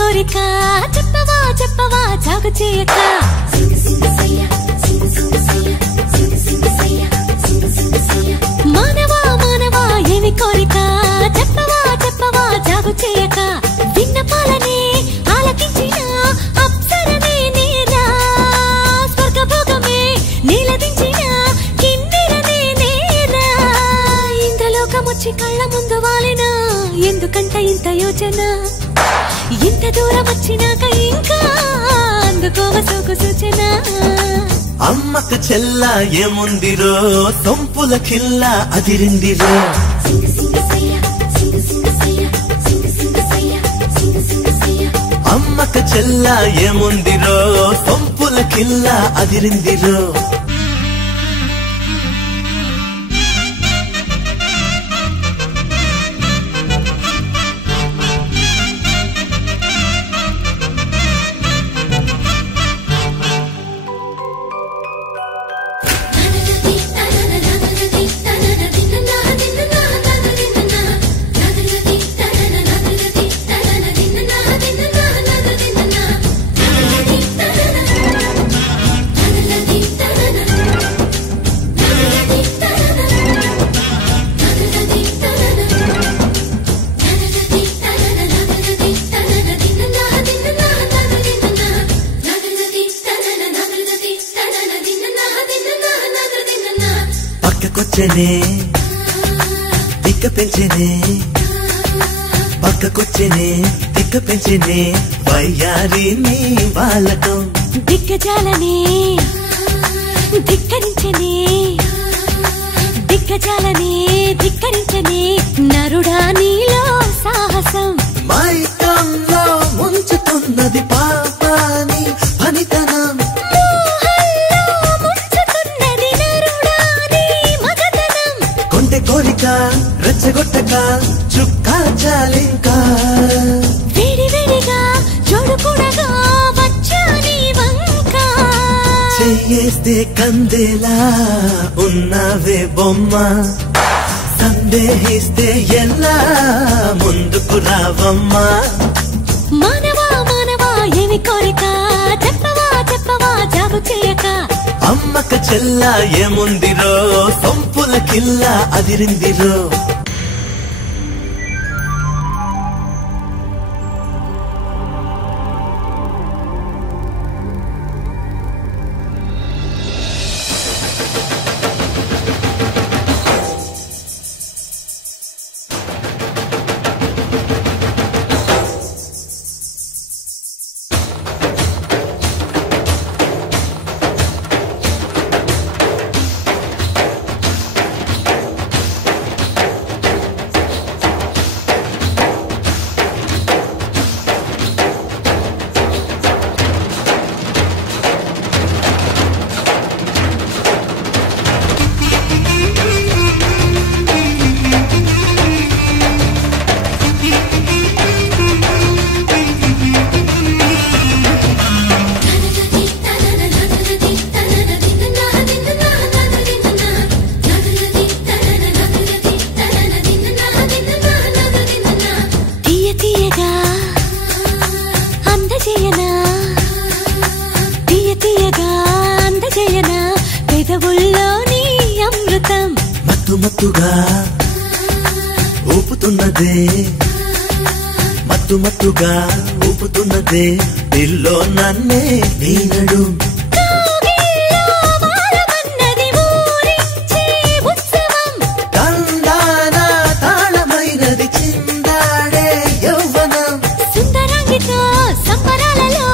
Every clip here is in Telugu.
కోరిక చెప్పవా చెప్పవా జాగు చేయక మానవా మానవా ఏమి కోరిక చెప్పవా చెప్పవా జాగు చేయక విన్నపాలనే ఆలకించిన అప్సరనే నేరా స్వర్గభోగమే నీలదించిన కిన్నెరనే నేరా ఇంద్రలోకమొచ్చి కళ్ళ ముందు వాలినా ఎందుకంట ఇంత యోచన ఇంత దూరం వచ్చినాక ఇంకా అందుకోవ సోకు సూచన అమ్మక చెల్ల ఏముందిరో సొంపుల కిల్ల అదిరిందిరో అమ్మక చెల్ల ఏముందిరో సొంపుల కిల్ల అదిరిందిరో దిక్క పెంచనే పక్కకొచ్చనే దిక్క పెంచనే వయ్యారి నీ బాలకం దిక్కజాలనే ధిక్కరించనే దిక్కజాలనే ధిక్కరించనే నరుడా నీలో సాహసం మైకంలో ముంచుతున్నది పాపాని పనితనం కోరిక రెచ్చగొట్టక చుక్కా చాలింకా వేడి వేడిగా చూడకూడగా వచ్చాని వంక చెయ్యేస్తే కందేలా ఉన్నవే బొమ్మ సందేహిస్తే ఎలా ముందుకు రావమ్మా మానవా మానవా ఏమి కోరిక చెప్పవా చెప్పవా జాగు చేయక అమ్మక చెల్ల ఏముందిరో సొంపుల కిల్ల అదిరిందిరో మత్తుగా ఊపుతున్నదే మత్తుగా ఊపుతున్నదే దిల్లో నన్నే నీనడు తందానా తాళమైనది చిందాడే యౌవనం సుందరాంగితో సంబరాలలో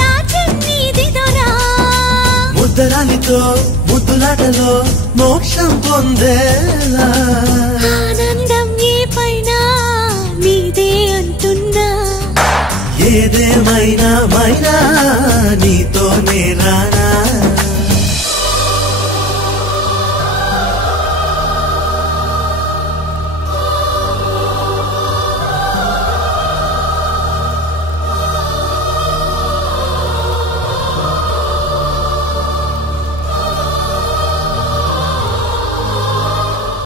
రాజన్నీదిదోరా ముద్దరాలితో ముద్దులాటలో మోక్షం పొందేలా ఆనందం ఏ పైన నీదే అంటున్నా ఏదేమైనా మైనా నీతోనే